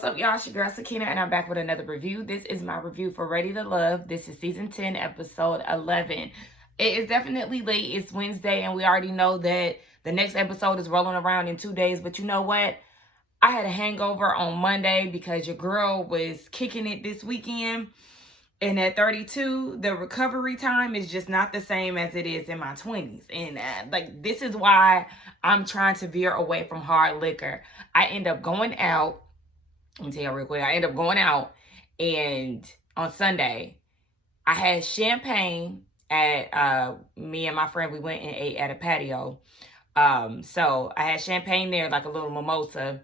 What's up, y'all? It's your girl Sakina, and I'm back with another review. This is my review for Ready to Love. This is season 10, episode 11. It is definitely late. It's Wednesday, and we already know that the next episode is rolling around in 2 days. But you know what? I had a hangover on Monday because your girl was kicking it this weekend. And at 32, the recovery time is just not the same as it is in my 20s. And this is why I'm trying to veer away from hard liquor. I end up going out. Let me tell you real quick. I end up going out, and on Sunday, I had champagne at me and my friend. We went and ate at a patio. So I had champagne there, like a little mimosa,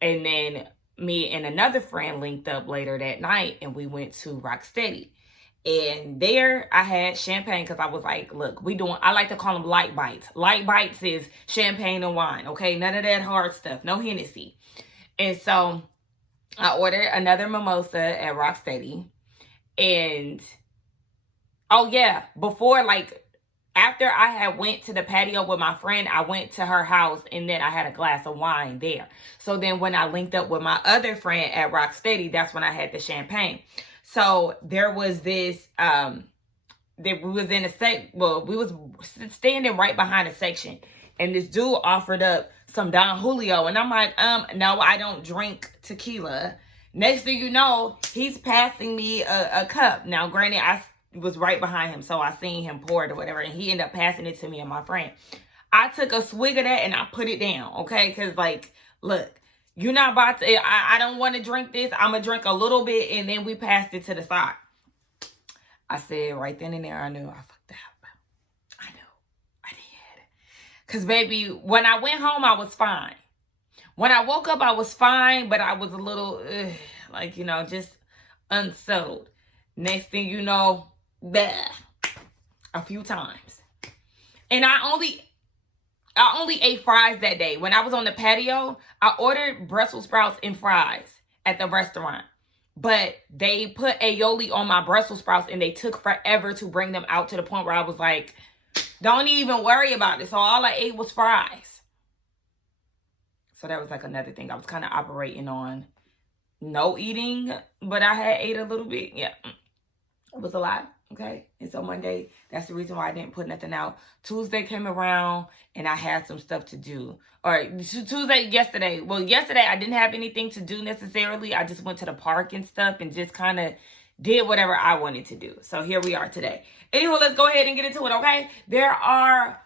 and then me and another friend linked up later that night, and we went to Rocksteady. And there I had champagne because I was like, look, I like to call them light bites. Light bites is champagne and wine, okay? None of that hard stuff, no Hennessy. And so I ordered another mimosa at Rocksteady. And, oh yeah, after I had went to the patio with my friend, I went to her house, and then I had a glass of wine there. So then when I linked up with my other friend at Rocksteady, that's when I had the champagne. So there was this, we was standing right behind a section, and this dude offered up some Don Julio, and I'm like, no, I don't drink tequila. Next thing you know, he's passing me a cup. Now, granted, I was right behind him, so I seen him pour it or whatever, and he ended up passing it to me and my friend. I took a swig of that and I put it down, okay? Because, look, you're not about to, I don't want to drink this. I'm going to drink a little bit, and then we passed it to the side. I said right then and there, I knew I fucked up. I knew. I did. Because, baby, when I went home, I was fine. When I woke up, I was fine, but I was a little, just unsettled. Next thing you know, a few times. And I only ate fries that day. When I was on the patio, I ordered Brussels sprouts and fries at the restaurant. But they put aioli on my Brussels sprouts, and they took forever to bring them out, to the point where I was like, don't even worry about it. So all I ate was fries. So that was another thing. I was kind of operating on no eating, but I had ate a little bit. Yeah, it was a lot. Okay, and so Monday, that's the reason why I didn't put nothing out. Tuesday came around, and I had some stuff to do. Or yesterday. Well, yesterday I didn't have anything to do necessarily. I just went to the park and stuff and just kind of did whatever I wanted to do. So here we are today. Anywho, let's go ahead and get into it, okay? There are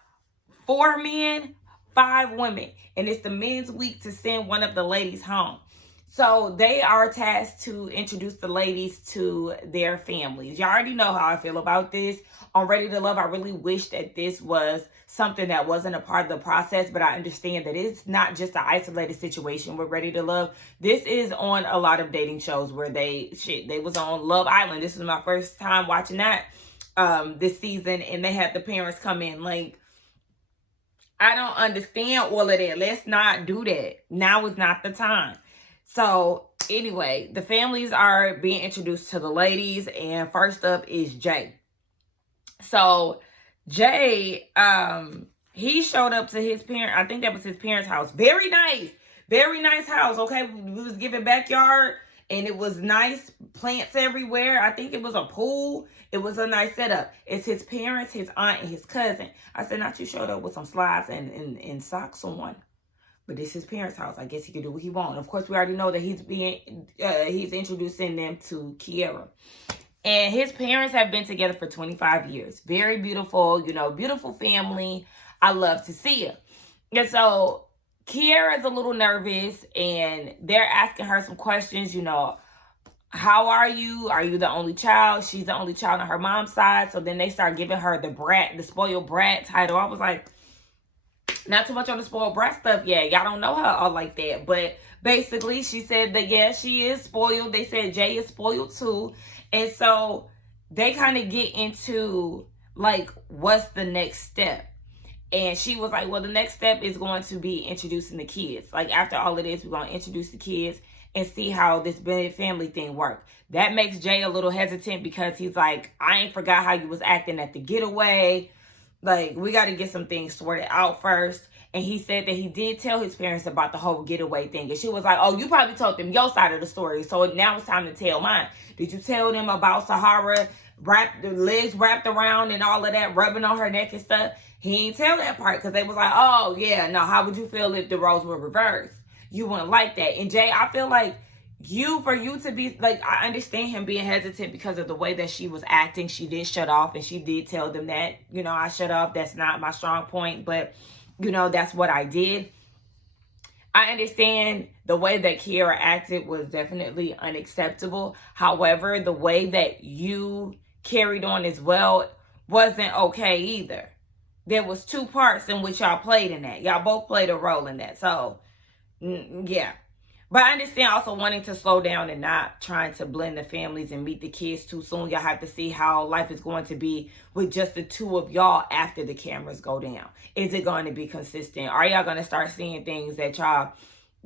4 men, 5 women, and it's the men's week to send one of the ladies home. So they are tasked to introduce the ladies to their families. You already know how I feel about this. On Ready to Love, I really wish that this was something that wasn't a part of the process, but I understand that it's not just an isolated situation with Ready to Love. This is on a lot of dating shows where they was on Love Island. This is my first time watching that this season, and they had the parents come in. I don't understand all of that. Let's not do that. Now is not the time. So anyway, the families are being introduced to the ladies, and first up is Jay. So Jay, he showed up to his parents. I think that was his parents' house. Very nice house. Okay, we was giving backyard, and it was nice plants everywhere. I think it was a pool. It was a nice setup. It's his parents, his aunt, and his cousin. I said, not you showed up with some slides and socks on. But this is his parents' house. I guess he can do what he wants. Of course, we already know that he's introducing them to Kiera. And his parents have been together for 25 years. Very beautiful, beautiful family. I love to see it. And so Kiera is a little nervous, and they're asking her some questions, how are you? Are you the only child? She's the only child on her mom's side. So then they start giving her the spoiled brat title. I was like, not too much on the spoiled brat stuff. Yeah, y'all don't know her all like that. But basically, she said that, yeah, she is spoiled. They said Jay is spoiled too. And so they kind of get into, what's the next step? And she was like, well, the next step is going to be introducing the kids. After all of this, we're going to introduce the kids and see how this big family thing works. That makes Jay a little hesitant because he's like, I ain't forgot how you was acting at the getaway. We got to get some things sorted out first. And he said that he did tell his parents about the whole getaway thing. And she was like, oh, you probably told them your side of the story. So now it's time to tell mine. Did you tell them about Sahara, the legs wrapped around and all of that, rubbing on her neck and stuff? He didn't tell that part because they was like, oh, yeah, no, how would you feel if the roles were reversed? You wouldn't like that. And Jay, I feel like for you to be, like, I understand him being hesitant because of the way that she was acting. She did shut off, and she did tell them that, I shut off. That's not my strong point, but, that's what I did. I understand the way that Kiara acted was definitely unacceptable. However, the way that you carried on as well wasn't okay either. There was 2 parts in which y'all played in that. Y'all both played a role in that. So, yeah. But I understand also wanting to slow down and not trying to blend the families and meet the kids too soon. Y'all have to see how life is going to be with just the 2 of y'all after the cameras go down. Is it going to be consistent? Are y'all going to start seeing things that y'all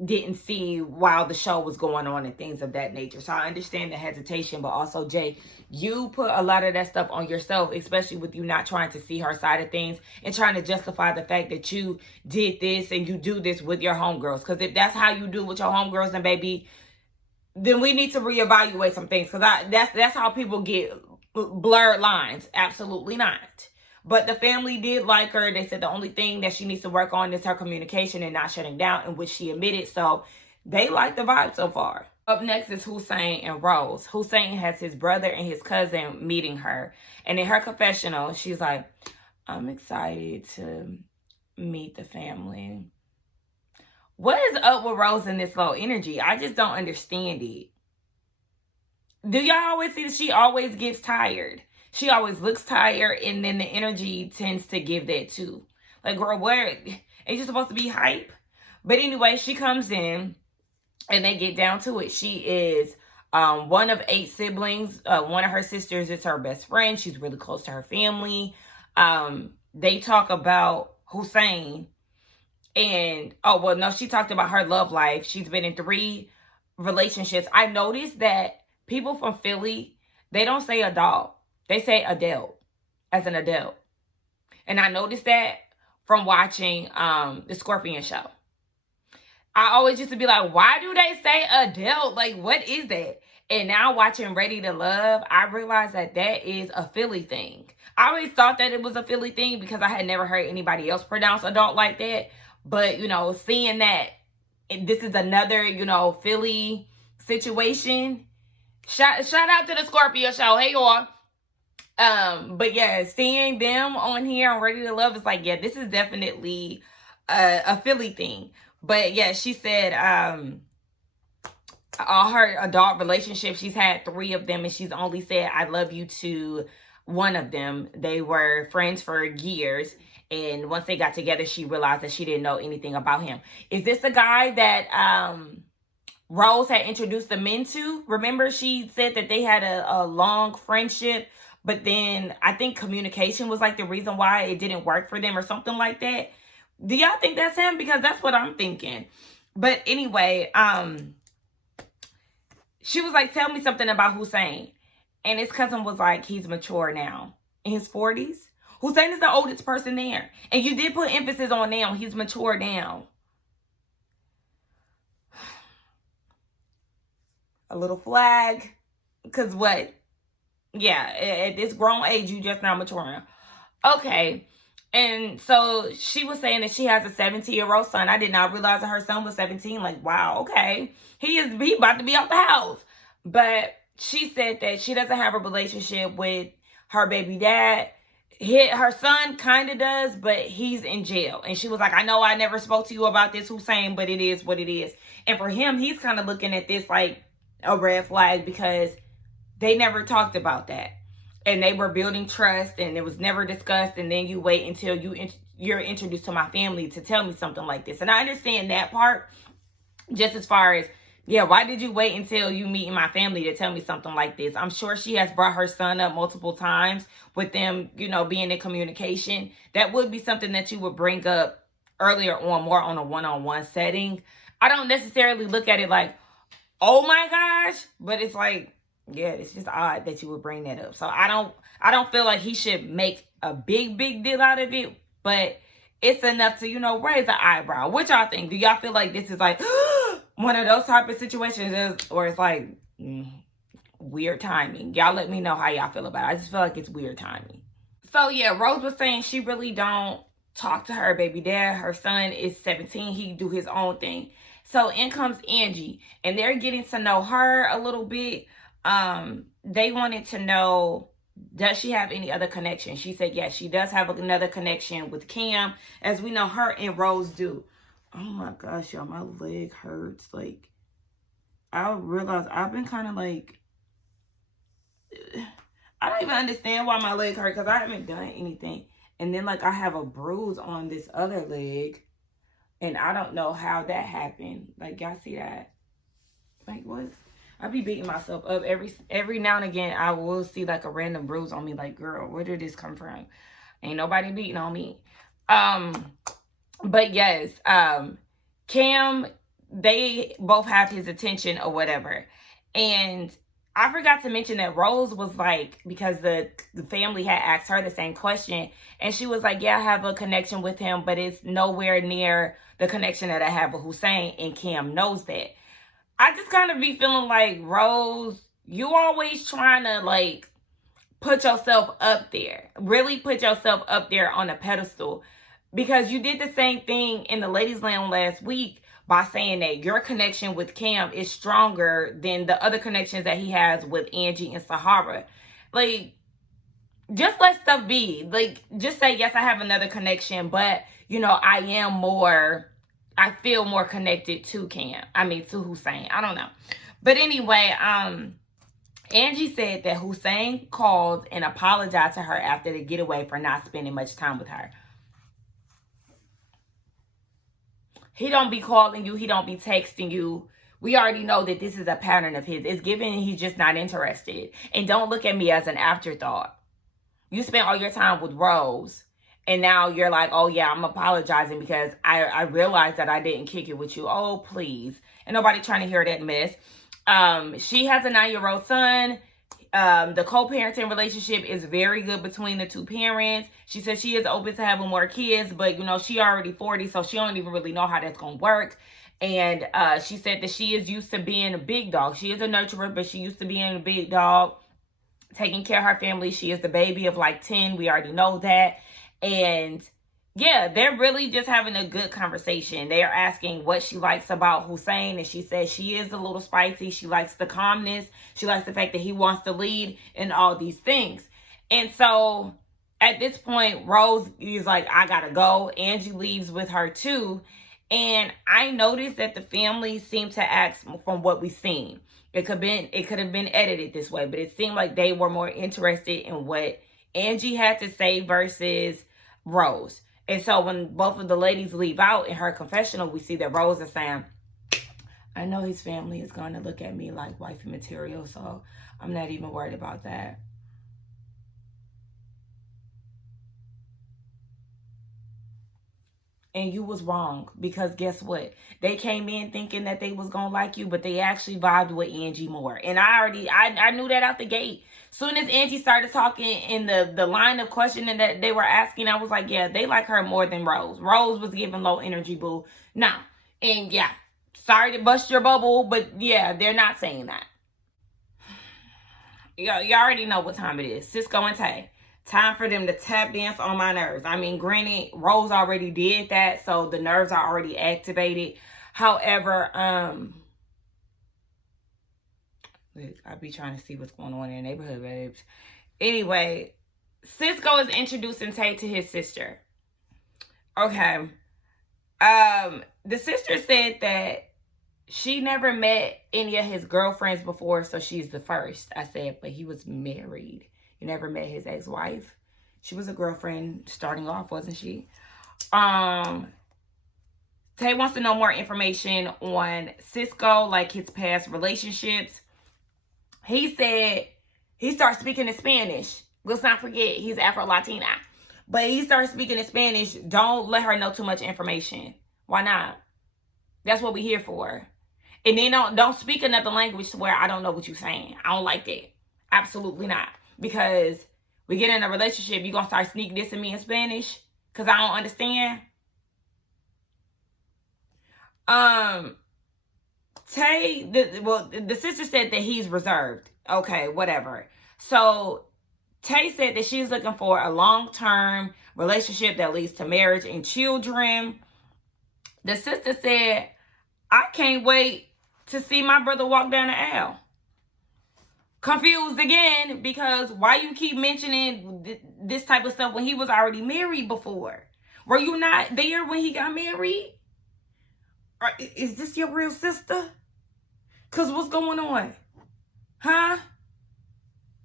didn't see while the show was going on and things of that nature? So I understand the hesitation, but also, Jay, you put a lot of that stuff on yourself, especially with you not trying to see her side of things and trying to justify the fact that you did this and you do this with your homegirls. Because if that's how you do with your homegirls, then baby, then we need to reevaluate some things, because that's how people get blurred lines. Absolutely not. But the family did like her. They said the only thing that she needs to work on is her communication and not shutting down, in which she admitted. So they like the vibe so far. Up next is Hussein and Rose. Hussein has his brother and his cousin meeting her. And in her confessional, she's like, I'm excited to meet the family. What is up with Rose and this low energy? I just don't understand it. Do y'all always see that she always gets tired? She always looks tired, and then the energy tends to give that too. Like, girl, where ain't you supposed to be hype? But anyway, she comes in, and they get down to it. She is one of 8 siblings. One of her sisters is her best friend. She's really close to her family. They talk about Hussein, and she talked about her love life. She's been in 3 relationships. I noticed that people from Philly, they don't say adult. They say adult, as an adult. And I noticed that from watching the Scorpion show. I always used to be like, why do they say adult? Like, what is that? And now watching Ready to Love, I realized that is a Philly thing. I always thought that it was a Philly thing because I had never heard anybody else pronounce adult like that. But, seeing that this is another, Philly situation. Shout out to the Scorpio show. Hey, y'all. But yeah, seeing them on here on Ready to Love is like, yeah, this is definitely a Philly thing. But yeah, she said all her adult relationships, she's had 3 of them, and she's only said I love you to one of them. They were friends for years, and once they got together, she realized that she didn't know anything about him. Is this the guy that Rose had introduced the men to? Remember, she said that they had a long friendship, but then I think communication was like the reason why it didn't work for them or something like that. Do y'all think that's him? Because that's what I'm thinking. But anyway, she was like, tell me something about Hussein. And his cousin was like, he's mature now. In his 40s. Hussein is the oldest person there. And you did put emphasis on now. He's mature now. A little flag. Because what? Yeah, at this grown age, you just not maturing. Okay. And so she was saying that she has a 17-year-old son. I did not realize that her son was 17. Like, wow, okay. He about to be out the house. But she said that she doesn't have a relationship with her baby dad. Her son kind of does, but he's in jail. And she was like, I know I never spoke to you about this, Hussein, but it is what it is. And for him, he's kind of looking at this like a red flag because they never talked about that. And they were building trust, and it was never discussed. And then you wait until you're introduced to my family to tell me something like this. And I understand that part, just as far as, yeah, why did you wait until you meet my family to tell me something like this? I'm sure she has brought her son up multiple times with them, being in communication. That would be something that you would bring up earlier on, more on a one-on-one setting. I don't necessarily look at it like, oh my gosh, but it's like, yeah, it's just odd that you would bring that up. So I don't feel like he should make a big deal out of it, but it's enough to, raise an eyebrow. What y'all think? Do y'all feel like this is like one of those type of situations, or it's like weird timing? Y'all let me know how y'all feel about it. I just feel like it's weird timing. So yeah, Rose was saying she really don't talk to her baby dad. Her son is 17. He do his own thing. So in comes Angie, and they're getting to know her a little bit. They wanted to know, does she have any other connection? She said yes, she does have another connection with Cam. As we know, her and Rose do. Oh my gosh, y'all, my leg hurts. Like, I realize I've been kind of like, I don't even understand why my leg hurt, because I haven't done anything. And then like I have a bruise on this other leg, and I don't know how that happened. Like, y'all see that? Like, what's... I be beating myself up every now and again. I will see like a random bruise on me. Like, girl, where did this come from? Ain't nobody beating on me. But yes, Cam, they both have his attention or whatever. And I forgot to mention that Rose was like, because the family had asked her the same question, and she was like, yeah, I have a connection with him, but it's nowhere near the connection that I have with Hussein, and Cam knows that. I just kind of be feeling like, Rose, you always trying to like put yourself up there. Really put yourself up there on a pedestal. Because you did the same thing in the Ladies Lounge last week by saying that your connection with Cam is stronger than the other connections that he has with Angie and Sahara. Like, just let stuff be. Like, just say, yes, I have another connection, but, I feel more connected to to Hussein. I don't know. But anyway, Angie said that Hussein called and apologized to her after the getaway for not spending much time with her. He don't be calling you. He don't be texting you. We already know that this is a pattern of his. It's given he's just not interested. And don't look at me as an afterthought. You spent all your time with Rose, and now you're like, oh yeah, I'm apologizing because I realized that I didn't kick it with you. Oh, please. And nobody trying to hear that mess. She has a 9-year-old son. The co-parenting relationship is very good between the two parents. She says she is open to having more kids, but she already 40, so she don't even really know how that's gonna work. And she said that she is used to being a big dog. She is a nurturer, but she used to being a big dog, taking care of her family. She is the baby of like 10. We already know that. And yeah, they're really just having a good conversation. They are asking what she likes about Hussein, and she says she is a little spicy. She likes the calmness. She likes the fact that he wants to lead and all these things. And so at this point, Rose is like, I gotta go. Angie leaves with her too. And I noticed that the family seemed to ask, from what we've seen, it could have been edited this way, but it seemed like they were more interested in what Angie had to say versus Rose. And so when both of the ladies leave out in her confessional, we see that Rose is saying, I know his family is going to look at me like wifey material, so I'm not even worried about that. And you was wrong, because guess what? They came in thinking that they was going to like you, but they actually vibed with Angie more. And I knew that out the gate. Soon as Angie started talking in the line of questioning that they were asking, I was like, yeah, they like her more than Rose. Rose was giving low energy, boo. Nah. And yeah, sorry to bust your bubble, but yeah, they're not saying that. You already know what time it is. Cisco and Tay. Time for them to tap dance on my nerves. I mean, granted, Rose already did that, so the nerves are already activated. However, I be trying to see what's going on in the neighborhood, babes. Anyway, Cisco is introducing Tay to his sister. Okay. The sister said that she never met any of his girlfriends before, so she's the first. I said, but he was married. You never met his ex-wife. She was a girlfriend starting off, wasn't she? Tay wants to know more information on Cisco, like his past relationships. He said he starts speaking in Spanish. Let's not forget, he's Afro-Latina. But he starts speaking in Spanish. Don't let her know too much information. Why not? That's what we're here for. And then don't speak another language to where I don't know what you're saying. I don't like that. Absolutely not. Because we get in a relationship, you're going to start sneak dissing me in Spanish. Because I don't understand. Tay, the sister said that he's reserved. Okay, whatever. So Tay said that she's looking for a long-term relationship that leads to marriage and children. The sister said, I can't wait to see my brother walk down the aisle. Confused again, because why you keep mentioning this type of stuff when he was already married before? Were you not there when he got married? Or is this your real sister? Because what's going on? Huh?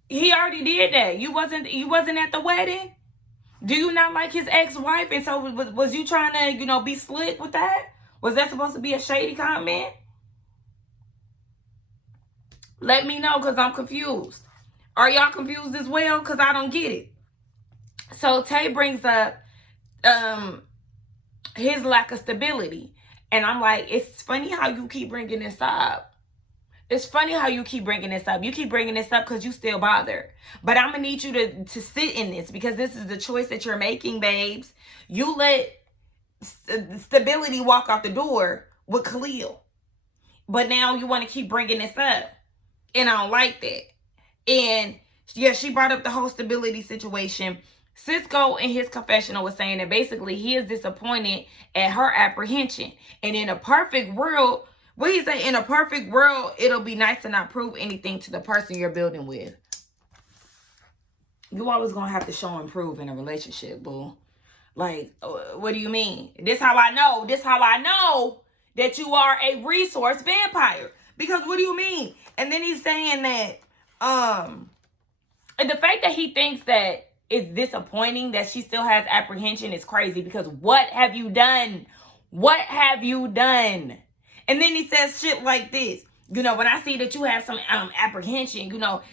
He already did that. You wasn't at the wedding? Do you not like his ex-wife? And so was you trying to, be slick with that? Was that supposed to be a shady comment? Let me know, because I'm confused. Are y'all confused as well? Because I don't get it. So Tay brings up his lack of stability. And I'm like, it's funny how you keep bringing this up. It's funny how you keep bringing this up. You keep bringing this up because you still bothered. But I'm going to need you to sit in this, because this is the choice that you're making, babes. You let stability walk out the door with Khalil. But now you want to keep bringing this up. And I don't like that. And yeah, she brought up the whole stability situation. Cisco in his confessional was saying that basically he is disappointed at her apprehension. And in a perfect world, what he say? In a perfect world, it'll be nice to not prove anything to the person you're building with. You always gonna have to show and prove in a relationship, boo. Like, what do you mean? This how I know. This how I know that you are a resource vampire. Because what do you mean? And then he's saying that and the fact that he thinks that it's disappointing that she still has apprehension is crazy, because what have you done? What have you done? And then he says shit like this. When I see that you have some apprehension,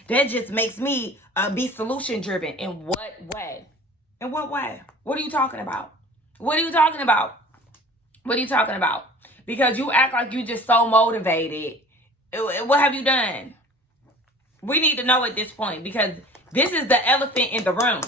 that just makes me be solution driven. In what way? In what way? What are you talking about? What are you talking about? What are you talking about? Because you act like you just so motivated. What have you done? We need to know at this point, because this is the elephant in the room.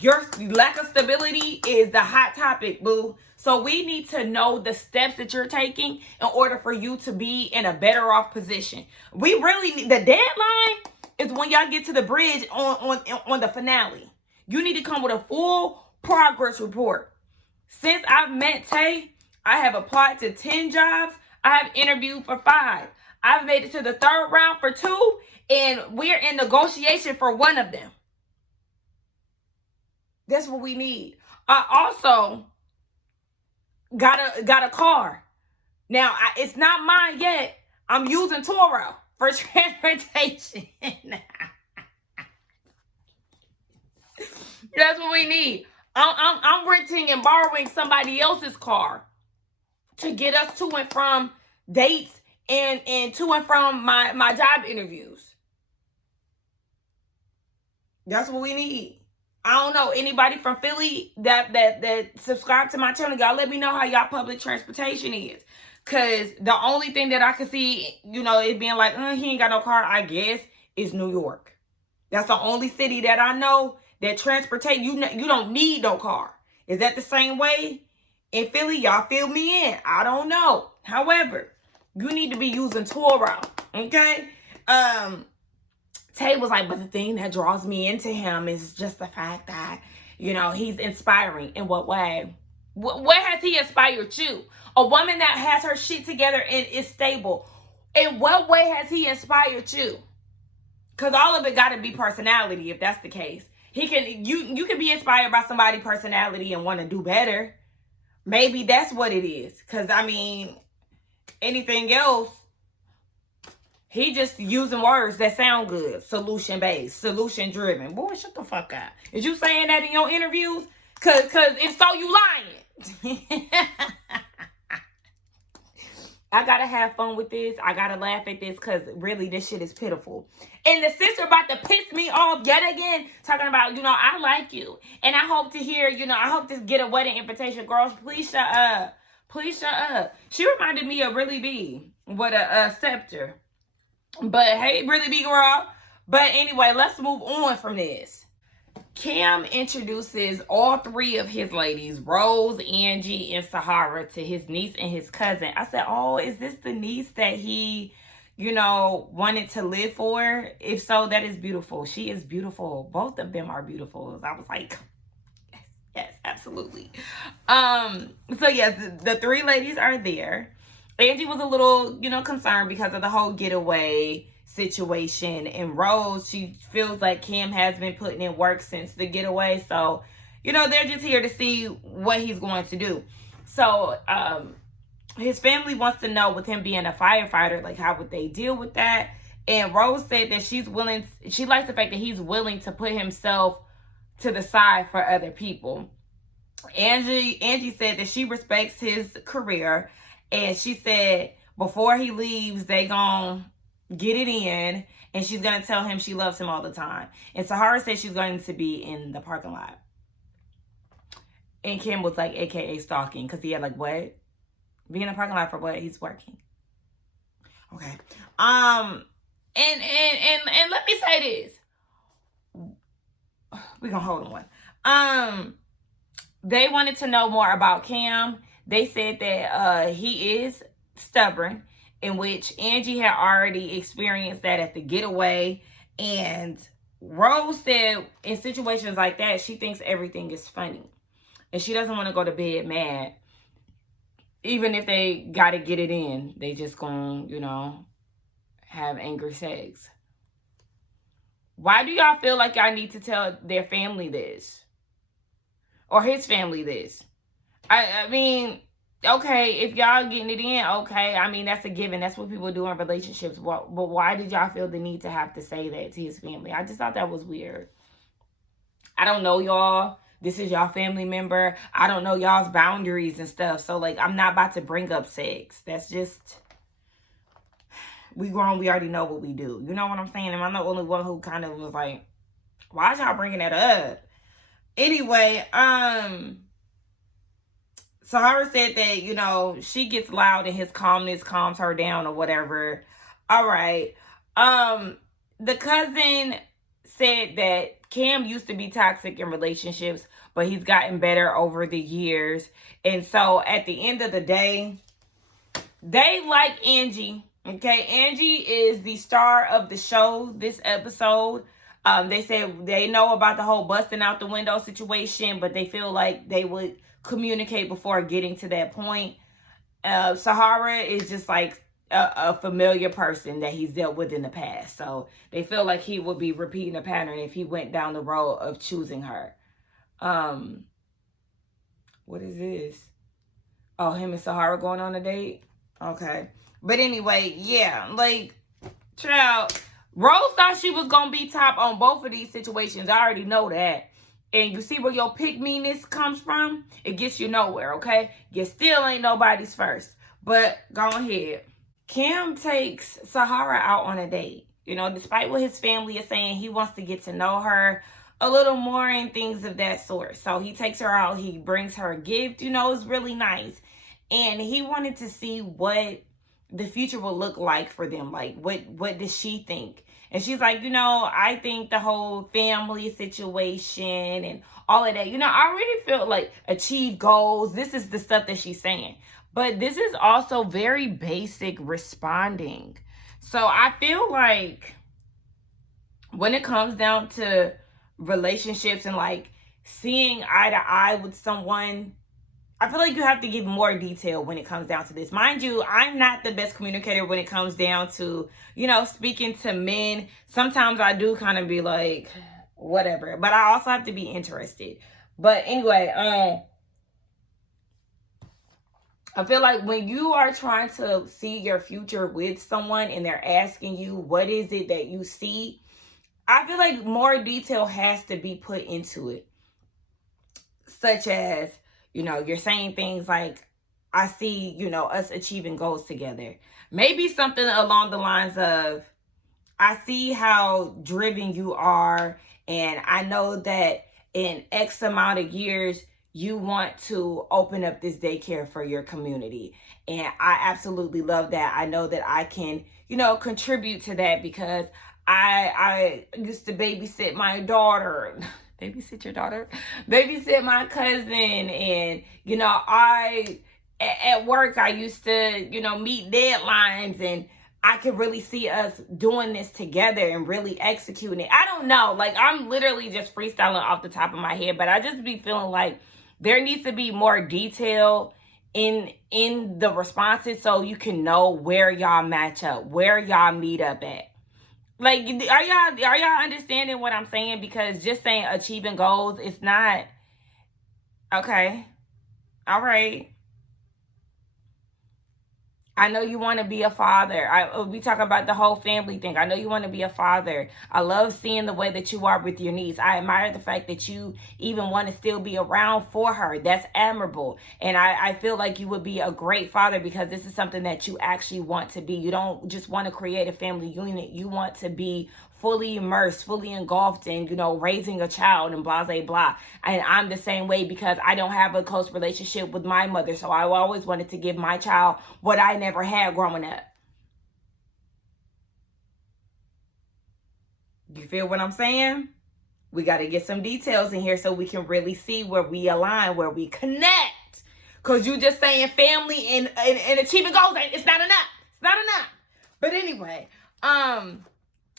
Your lack of stability is the hot topic, boo. So we need to know the steps that you're taking in order for you to be in a better off position. We really need, the deadline is when y'all get to the bridge on the finale. You need to come with a full progress report. Since I've met Tay, I have applied to 10 jobs. I have interviewed for 5. I've made it to the 3rd round for 2, and we're in negotiation for 1 of them. That's what we need. I also got a car. Now, it's not mine yet. I'm using Toro for transportation. That's what we need. I'm renting and borrowing somebody else's car to get us to and from dates and to and from my job interviews. That's what we need. I don't know anybody from Philly that subscribe to my channel. Y'all let me know how y'all public transportation is. Because the only thing that I can see, it being like, he ain't got no car, I guess, is New York. That's the only city that I know that transportate. You don't need no car. Is that the same way in Philly? Y'all fill me in. I don't know. However, you need to be using Toro. Okay? Tay was like, but the thing that draws me into him is just the fact that, he's inspiring. In what way? What has he inspired you? A woman that has her shit together and is stable. In what way has he inspired you? Because all of it got to be personality, if that's the case. You can be inspired by somebody's personality and want to do better. Maybe that's what it is. Because, anything else, he just using words that sound good. Solution-based. Solution-driven. Boy, shut the fuck up. Is you saying that in your interviews? Because if so, you lying. I gotta have fun with this. I gotta laugh at this, because really this shit is pitiful. And the sister about to piss me off yet again, talking about, I like you. And I hope to hear, I hope to get a wedding invitation. Girls, please shut up. Please shut up. She reminded me of Really B with a scepter. But hey, Really B girl. But anyway, let's move on from this. Cam introduces all three of his ladies, Rose, Angie, and Sahara, to his niece and his cousin. I said, oh, is this the niece that he, wanted to live for? If so, that is beautiful. She is beautiful. Both of them are beautiful. I was like, yes, absolutely. So yes, the three ladies are there. Angie was a little, concerned because of the whole getaway situation. And Rose, she feels like Cam has been putting in work since the getaway. So, they're just here to see what he's going to do. So, his family wants to know, with him being a firefighter, like, how would they deal with that? And Rose said that she likes the fact that he's willing to put himself to the side for other people. Angie said that she respects his career, and she said before he leaves, they gonna get it in, and she's gonna tell him she loves him all the time. And Sahara said she's going to be in the parking lot. And Kim was like, AKA stalking, because he had like, what? Be in the parking lot for what? He's working. Okay. And let me say this. We're gonna hold on. They wanted to know more about Cam. They said that he is stubborn, in which Angie had already experienced that at the getaway. And Rose said in situations like that, she thinks everything is funny. And she doesn't want to go to bed mad. Even if they got to get it in, they just gonna, have angry sex. Why do y'all feel like y'all need to tell their family this? Or his family this? I mean, okay, if y'all getting it in, okay. I mean, that's a given. That's what people do in relationships. But why did y'all feel the need to have to say that to his family? I just thought that was weird. I don't know y'all. This is y'all family member. I don't know y'all's boundaries and stuff. So, like, I'm not about to bring up sex. That's just, we grown. We already know what we do. You know what I'm saying? And I'm the only one who kind of was like, why is y'all bringing that up? Anyway, Sahara said that, she gets loud and his calmness calms her down or whatever. All right. The cousin said that Cam used to be toxic in relationships, but he's gotten better over the years. And so at the end of the day, they like Angie. Okay, Angie is the star of the show this episode. They said they know about the whole busting out the window situation, but they feel like they would communicate before getting to that point. Sahara is just like a familiar person that he's dealt with in the past. So they feel like he would be repeating a pattern if he went down the road of choosing her. What is this? Oh, him and Sahara going on a date? Okay. But anyway, yeah, like, child, Rose thought she was going to be top on both of these situations. I already know that. And you see where your pick-me-ness comes from? It gets you nowhere, okay? You still ain't nobody's first. But go ahead. Cam takes Sahara out on a date. Despite what his family is saying, he wants to get to know her a little more and things of that sort. So he takes her out. He brings her a gift. It's really nice. And he wanted to see what the future will look like for them. Like, what does she think? And she's like, I think the whole family situation and all of that, I already feel like achieve goals. This is the stuff that she's saying. But this is also very basic responding. So I feel like when it comes down to relationships and like seeing eye to eye with someone, I feel like you have to give more detail when it comes down to this. Mind you, I'm not the best communicator when it comes down to, speaking to men. Sometimes I do kind of be like, whatever. But I also have to be interested. But anyway, I feel like when you are trying to see your future with someone and they're asking you, what is it that you see? I feel like more detail has to be put into it. Such as, you're saying things like, I see, us achieving goals together. Maybe something along the lines of, I see how driven you are. And I know that in X amount of years, you want to open up this daycare for your community. And I absolutely love that. I know that I can, contribute to that because I used to babysit my daughter. babysit your daughter, babysit my cousin. And, you know, at work, I used to, you know, meet deadlines, and I could really see us doing this together and really executing it. I don't know. Like, I'm literally just freestyling off the top of my head, but I just be feeling like there needs to be more detail in the responses so you can know where y'all match up, where y'all meet up at. Like, are y'all understanding what I'm saying? Because just saying achieving goals, it's not okay. All right. I know you want to be a father. We talk about the whole family thing. I know you want to be a father. I love seeing the way that you are with your niece. I admire the fact that you even want to still be around for her. That's admirable. And I feel like you would be a great father because this is something that you actually want to be. You don't just want to create a family unit. You want to be fully immersed, fully engulfed in, you know, raising a child and blah, blah, blah. And I'm the same way because I don't have a close relationship with my mother. So I always wanted to give my child what I never had growing up. You feel what I'm saying? We got to get some details in here so we can really see where we align, where we connect. Because you just saying family and achieving goals, it's not enough. It's not enough. But anyway,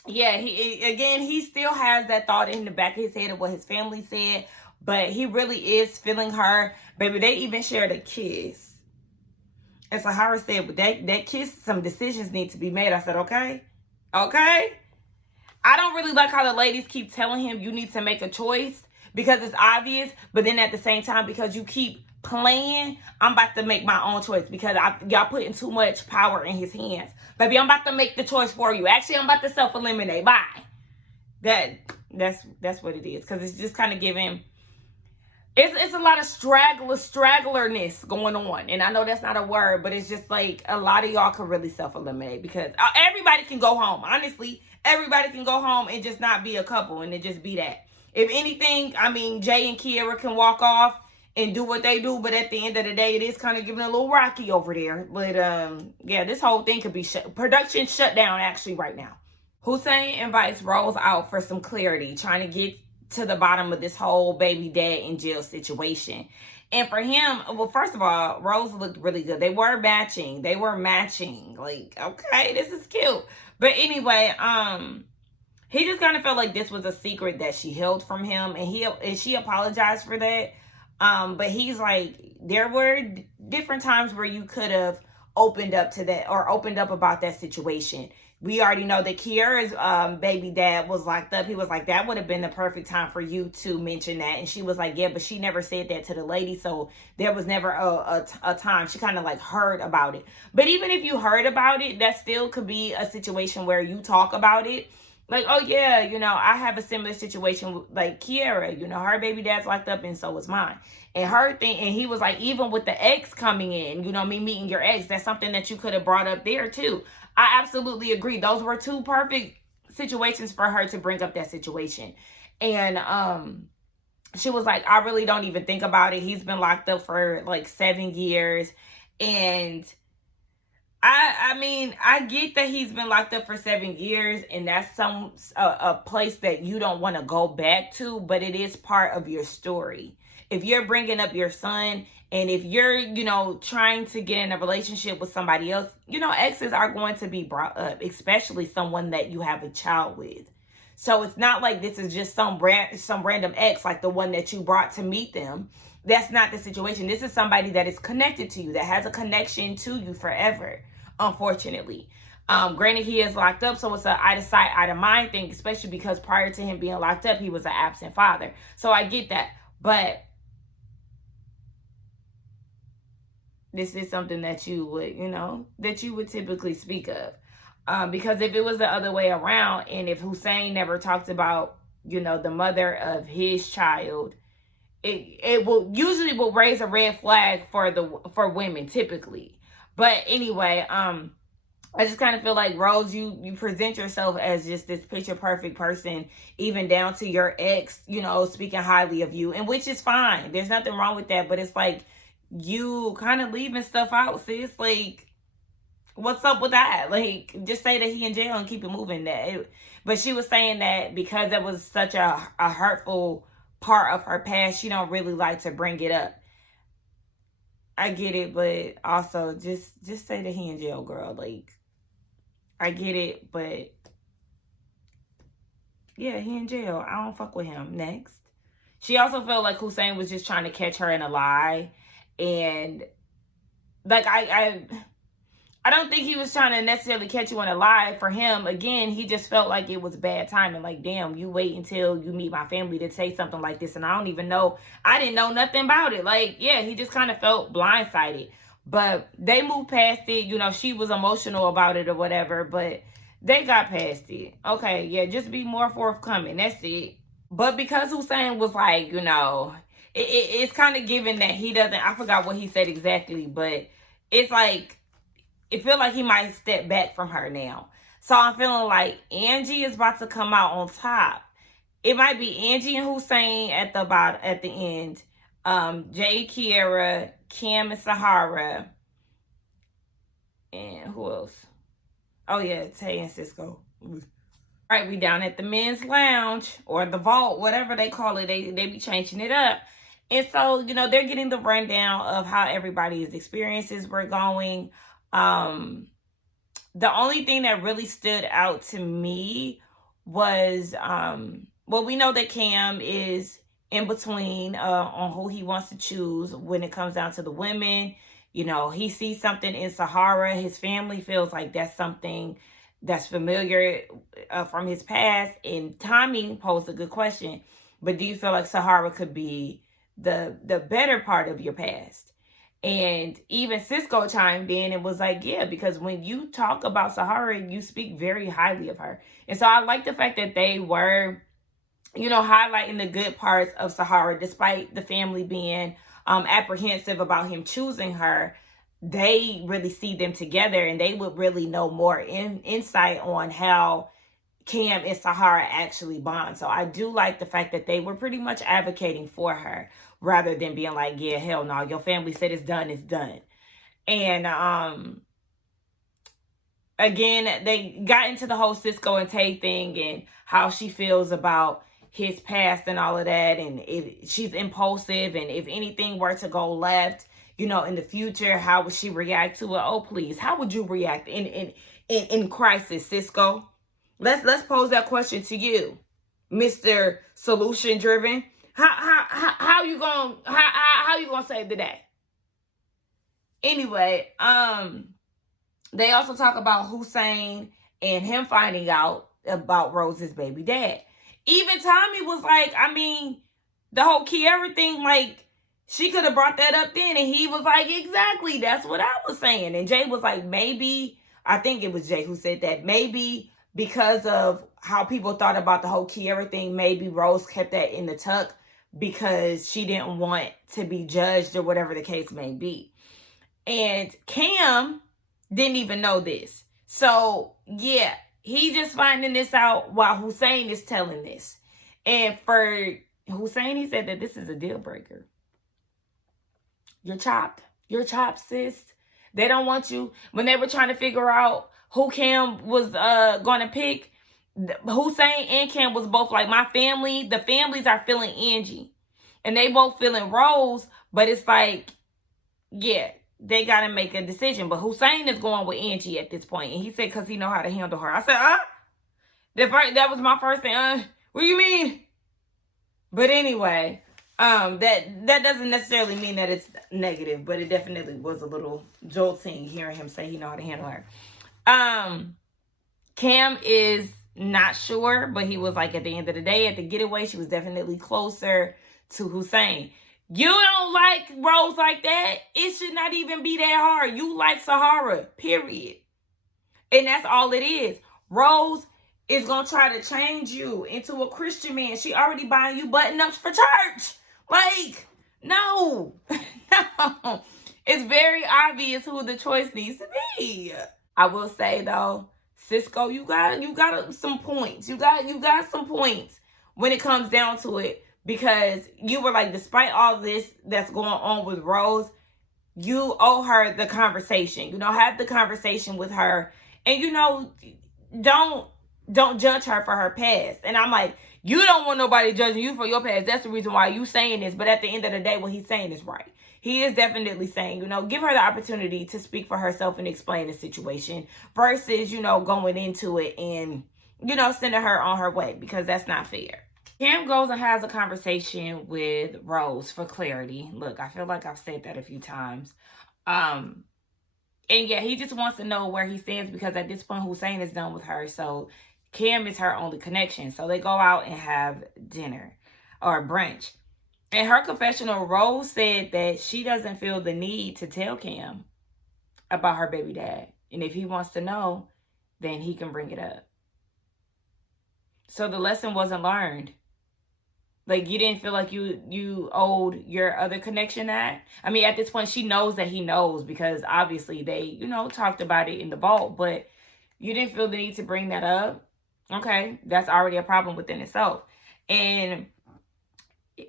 yeah, he still has that thought in the back of his head of what his family said, but he really is feeling her. Baby, they even shared a kiss. And so Howard said, with that kiss, some decisions need to be made. I said, okay. I don't really like how the ladies keep telling him you need to make a choice because it's obvious, but then at the same time, because you keep playing, I'm about to make my own choice because y'all putting too much power in his hands. Baby, I'm about to make the choice for you. Actually, I'm about to self-eliminate. Bye. That's what it is. Because it's just kind of giving... It's a lot of stragglerness going on. And I know that's not a word, but it's just like a lot of y'all can really self-eliminate because everybody can go home. Honestly, everybody can go home and just not be a couple and it just be that. If anything, I mean, Jay and Kiera can walk off and do what they do, but at the end of the day, it is kind of giving a little rocky over there. But yeah, this whole thing could be production shut down actually right now. Hussein invites Rose out for some clarity, trying to get to the bottom of this whole baby dad in jail situation. And for him, well, first of all, Rose looked really good. They were matching. Like, okay, this is cute. But anyway, he just kind of felt like this was a secret that she held from him, and she apologized for that. But he's like, there were different times where you could have opened up to that or opened up about that situation. We already know that Kiera's baby dad was locked up. He was like, that would have been the perfect time for you to mention that. And she was like, yeah, but she never said that to the lady. So there was never a time. She kind of like heard about it. But even if you heard about it, that still could be a situation where you talk about it. Like, oh yeah, you know, I have a similar situation like Kiera, you know, her baby dad's locked up and so was mine. And her thing, and he was like, even with the ex coming in, you know, me meeting your ex, that's something that you could have brought up there too. I absolutely agree. Those were two perfect situations for her to bring up that situation. And she was like, I really don't even think about it. He's been locked up for like 7 years. And I mean, I get that he's been locked up for 7 years, and that's a place that you don't want to go back to, but it is part of your story. If you're bringing up your son, and if you're, you know, trying to get in a relationship with somebody else, you know, exes are going to be brought up, especially someone that you have a child with. So it's not like this is just some random ex like the one that you brought to meet them. That's not the situation. This is somebody that is connected to you, that has a connection to you forever. Unfortunately, granted, he is locked up, so it's an out of sight, out of mind thing, especially because prior to him being locked up, he was an absent father. So I get that, but this is something that you would, you know, that you would typically speak of, because if it was the other way around, and if Hussein never talked about, you know, the mother of his child, it will usually raise a red flag for women typically. But anyway, I just kind of feel like, Rose, you present yourself as just this picture perfect person, even down to your ex, you know, speaking highly of you, and which is fine. There's nothing wrong with that. But it's like you kind of leaving stuff out, sis. Like, what's up with that? Like, just say that he in jail and keep it moving. But she was saying that because that was such a hurtful part of her past, she don't really like to bring it up. I get it, but also just say that he in jail, girl. Like, I get it, but yeah, he in jail. I don't fuck with him. Next. She also felt like Hussein was just trying to catch her in a lie. And like I don't think he was trying to necessarily catch you in a lie. For him, again, he just felt like it was bad timing. Like, damn, you wait until you meet my family to say something like this. And I don't even know. I didn't know nothing about it. Like, yeah, he just kind of felt blindsided. But they moved past it. You know, she was emotional about it or whatever. But they got past it. Okay, yeah, just be more forthcoming. That's it. But because Hussein was like, you know, it's kind of given that he doesn't, I forgot what he said exactly, but it's like, it feels like he might step back from her now. So I'm feeling like Angie is about to come out on top. It might be Angie and Hussein at the end. Jay, Kiera, Cam, and Sahara. And who else? Oh yeah, Tay and Cisco. Right, we down at the men's lounge or the vault, whatever they call it. They be changing it up. And so, you know, they're getting the rundown of how everybody's experiences were going. The only thing that really stood out to me was, well, we know that Cam is in between on who he wants to choose when it comes down to the women. You know, he sees something in Sahara. His family feels like that's something that's familiar from his past. And Tommy posed a good question. But do you feel like Sahara could be the better part of your past? And even Cisco chimed in and was like, yeah, because when you talk about Sahara, you speak very highly of her. And so I like the fact that they were, you know, highlighting the good parts of Sahara, despite the family being apprehensive about him choosing her. They really see them together, and they would really know more insight on how Cam and Sahara actually bond. So I do like the fact that they were pretty much advocating for her rather than being like, yeah, hell no, your family said it's done, it's done. And again, they got into the whole Cisco and Tay thing and how she feels about his past and all of that. And if she's impulsive, and if anything were to go left, you know, in the future, how would she react to it? Oh, please, how would you react in crisis, Cisco? Let's pose that question to you, Mr. Solution Driven. How you gonna save the day? Anyway, they also talk about Hussein and him finding out about Rose's baby dad. Even Tommy was like, I mean, the whole Kiera thing, like, she could have brought that up then. And he was like, exactly, that's what I was saying. And Jay was like, maybe, I think it was Jay who said that, maybe because of how people thought about the whole Kiera thing, maybe Rose kept that in the tuck because she didn't want to be judged or whatever the case may be. And Cam didn't even know this. So, yeah, he just finding this out while Hussein is telling this. And for Hussein, he said that this is a deal breaker. You're chopped. You're chopped, sis. They don't want you. When they were trying to figure out who Cam was going to pick, Hussein and Cam was both like, my family, the families are feeling Angie. And they both feeling Rose, but it's like, yeah, they got to make a decision. But Hussein is going with Angie at this point. And he said, because he know how to handle her. I said, that was my first thing. What do you mean? But anyway, that doesn't necessarily mean that it's negative, but it definitely was a little jolting hearing him say he know how to handle her. Cam is not sure, but he was like, at the end of the day, at the getaway, she was definitely closer to Hussein. You don't like Rose like that. It should not even be that hard. You like Sahara, period. And that's all it is. Rose is going to try to change you into a Christian man. She already buying you button-ups for church. Like, no. No. It's very obvious who the choice needs to be. I will say, though, Cisco, you got some points. You got some points when it comes down to it. Because you were like, despite all this that's going on with Rose, you owe her the conversation. You know, have the conversation with her. And, you know, don't don't judge her for her past. And I'm like, you don't want nobody judging you for your past. That's the reason why you saying this. But at the end of the day, what he's saying is right. He is definitely saying, give her the opportunity to speak for herself and explain the situation versus, going into it and, sending her on her way, because that's not fair. Cam goes and has a conversation with Rose for clarity. Look, I feel like I've said that a few times. And yeah, he just wants to know where he stands, because at this point, Hussein is done with her. So Cam is her only connection. So they go out and have dinner or brunch. In her confessional, Rose said that she doesn't feel the need to tell Cam about her baby dad. And if he wants to know, then he can bring it up. So the lesson wasn't learned. Like, you didn't feel like you owed your other connection that? I mean, at this point, she knows that he knows, because obviously they, talked about it in the vault. But you didn't feel the need to bring that up? Okay, that's already a problem within itself. And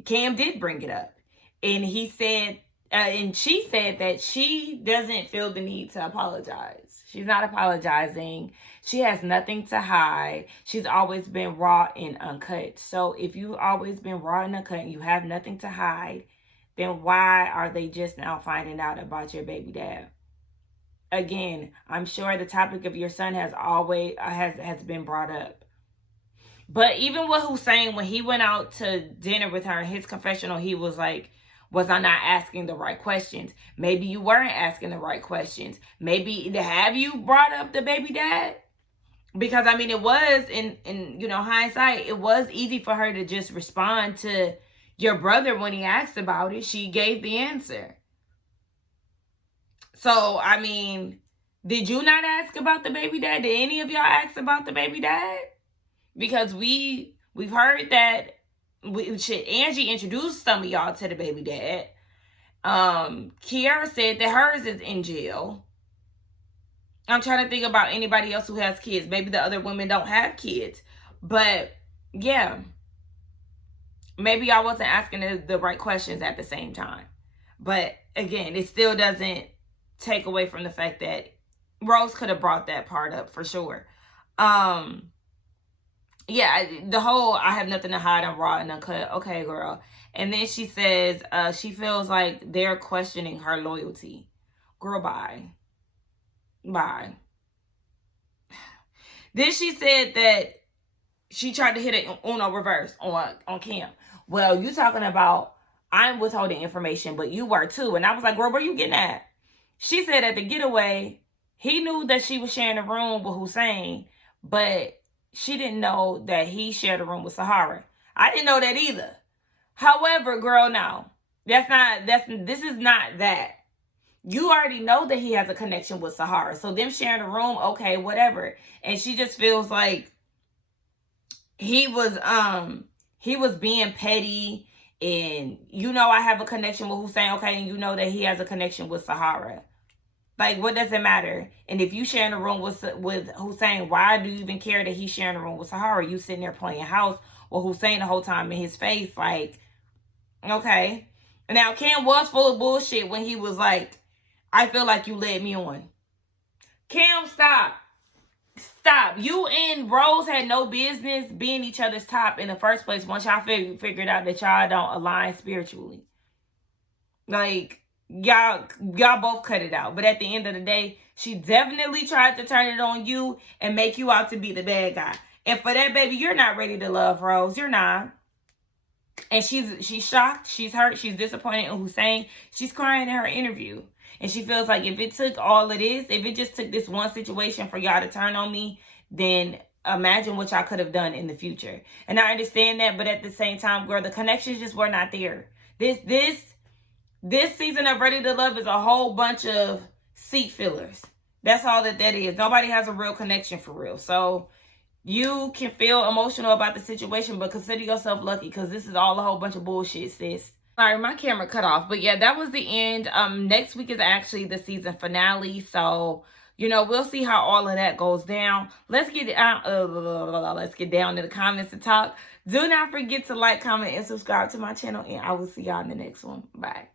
Cam did bring it up. And he said, and she said that she doesn't feel the need to apologize. She's not apologizing. She has nothing to hide. She's always been raw and uncut. So if you've always been raw and uncut and you have nothing to hide, then why are they just now finding out about your baby dad? Again, I'm sure the topic of your son has always has been brought up. But even with Hussein, when he went out to dinner with her, in his confessional, he was like, was I not asking the right questions? Maybe you weren't asking the right questions. Maybe, have you brought up the baby dad? Because, I mean, it was, in hindsight, it was easy for her to just respond to your brother when he asked about it. She gave the answer. So, I mean, did you not ask about the baby dad? Did any of y'all ask about the baby dad? Because we've heard that Angie introduced some of y'all to the baby dad. Kiara said that hers is in jail. I'm trying to think about anybody else who has kids. Maybe the other women don't have kids. But yeah, maybe I wasn't asking the right questions at the same time. But again, it still doesn't take away from the fact that Rose could have brought that part up for sure. Yeah, the whole I have nothing to hide, I'm raw and uncut. Okay, girl. And then she says she feels like they're questioning her loyalty. Girl, bye. Bye. Then she said that she tried to hit it Uno reverse on Kim. Well, you talking about I'm withholding information, but you were too. And I was like, girl, where you getting at? She said at the getaway, he knew that she was sharing a room with Hussein, but she didn't know that he shared a room with Sahara. I didn't know that either. However, girl, no. This is not that. You already know that he has a connection with Sahara. So them sharing a room, okay, whatever. And she just feels like he was being petty, and I have a connection with Hussein, okay, and you know that he has a connection with Sahara. Like, what does it matter? And if you sharing a room with Hussein, why do you even care that he's sharing a room with Sahara? You sitting there playing house with Hussein the whole time in his face, like, okay. Now, Cam was full of bullshit when he was like, I feel like you led me on. Cam, stop. Stop. You and Rose had no business being each other's top in the first place once y'all figured out that y'all don't align spiritually. Like, y'all both cut it out. But at the end of the day, she definitely tried to turn it on you and make you out to be the bad guy. And for that, baby, you're not ready to love Rose. You're not. And she's shocked. She's hurt. She's disappointed in Hussein. She's crying in her interview. And she feels like if it took all of this, if it just took this one situation for y'all to turn on me, then imagine what y'all could have done in the future. And I understand that, but at the same time, girl, the connections just were not there. This season of Ready to Love is a whole bunch of seat fillers. That's all that is. Nobody has a real connection for real. So you can feel emotional about the situation, but consider yourself lucky, because this is all a whole bunch of bullshit, sis. Sorry, my camera cut off. But yeah, that was the end. Next week is actually the season finale. So, we'll see how all of that goes down. Let's get down to the comments and talk. Do not forget to like, comment, and subscribe to my channel. And I will see y'all in the next one. Bye.